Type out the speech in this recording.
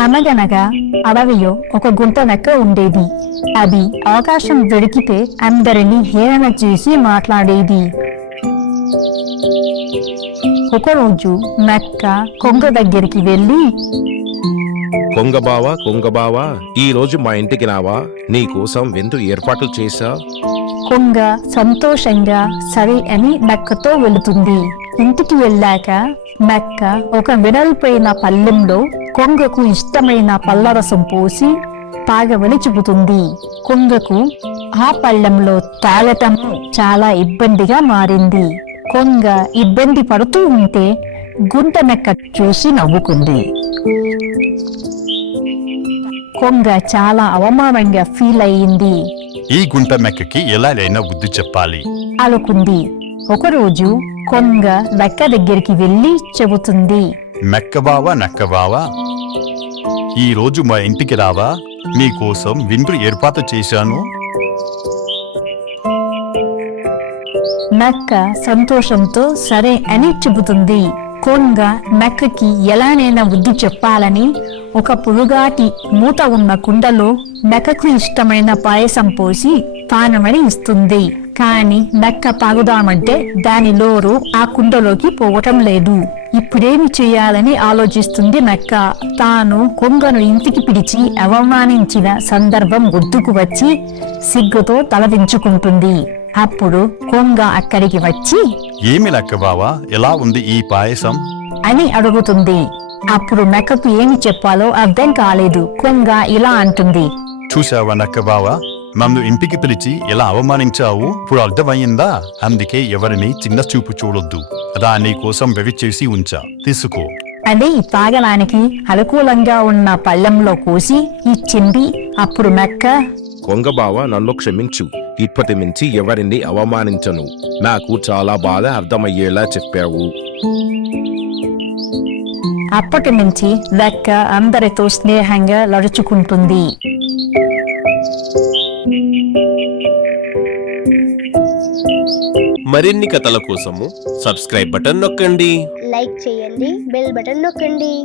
అనగనగా అడవిలో ఒక గుంట నక్క ఉండేది. అది అవకాశం దొరికితే అందరినీ హేళన చేసి మాట్లాడేది. ఒకరోజు నక్క కొంగ దగ్గరికి వెళ్ళి కొంగబావా కొంగబావా ఈ రోజు మా ఇంటికి రావా? నీ కోసం విందు ఏర్పాట్లు చేశా? కొంగ సంతోషంగా సరే అని నక్కతో వెళుతుంది. ఇంటికి వెళ్ళాక నక్క ఒక వెడల్పోయిన పళ్ళెంలో కొంగకు ఇష్టమైన పళ్ళరసం పోసి తాగమని చెబుతుంది. కొంగకు ఆ పళ్ళెంలో తాగటం చాలా ఇబ్బందిగా మారింది. కొంగ ఇబ్బంది పడుతూ ఉంటే గుంట నక్క చూసి నవ్వుకుంది. కొంగ చాలా అవమానంగా ఫీల్ అయ్యింది ఈ గుంట మెక్కకి ఎలాగైనా బుద్ధి చెప్పాలి. అనుకుంది. ఒకరోజు కొంగ నక్క దగ్గరికి వెళ్ళి చెబుతుంది. మెక్కబావా నక్కబావా ఈ రోజు మా ఇంటికి రావా? నీకోసం విందు ఏర్పాటు చేశాను. నక్క సంతోషంతో సరే అని చెబుతుంది. కొంగ నక్కకి ఎలానైనా బుద్ధి చెప్పాలని ఒక పొడుగాటి మూత ఉన్న కుండలో నక్కకు ఇష్టమైన పాయసం పోసి పానమని ఇస్తుంది. కాని నక్క తాగుదామంటే దాని నోరు ఆ కుండలోకి పోవటం లేదు. ఇప్పుడేమి చేయాలని ఆలోచిస్తుంది నక్క తాను కొంగను ఇంటికి పిలిచి అవమానించిన సందర్భం గుర్తుకు వచ్చి సిగ్గుతో తలదించుకుంటుంది అప్పుడు కొంగ అక్కడికి వచ్చి ఏమి నక్కబావా ఎలా ఉంది ఈ పాయసం? అని అడుగుతుంది. అప్పుడు నక్కకు ఏమి చెప్పాలో అర్థం కాలేదు. కొంగ ఇలా అంటుంది. చూసావా నక్కబావా నన్ను ఇంటికి పిలిచి ఎలా అవమానించావు? ఇప్పుడు అర్థమయ్యిందా? అందుకే ఎవరిని చిన్న చూపు చూడొద్దు. దాని కోసం వెవి చేసి ఉంచా. తీసుకో. అని తాగడానికి అనుకూలంగా ఉన్న పళ్ళెంలో కోసి ఇచ్చింది అప్పుడు నక్క కొంగబావ నన్ను క్షమించు. ఇప్పటి నుంచి ఎవరిని అవమానించను. నాకు చాలా బాగా అర్థమయ్యేలా చెప్పావు. అప్పటి నుంచి నక్క అందరితో స్నేహంగా నడుచుకుంటుంది. మరిన్ని కథల కోసము సబ్స్క్రైబ్ బటన్ నొక్కండి. లైక్ చేయండి బెల్ బటన్ నొక్కండి.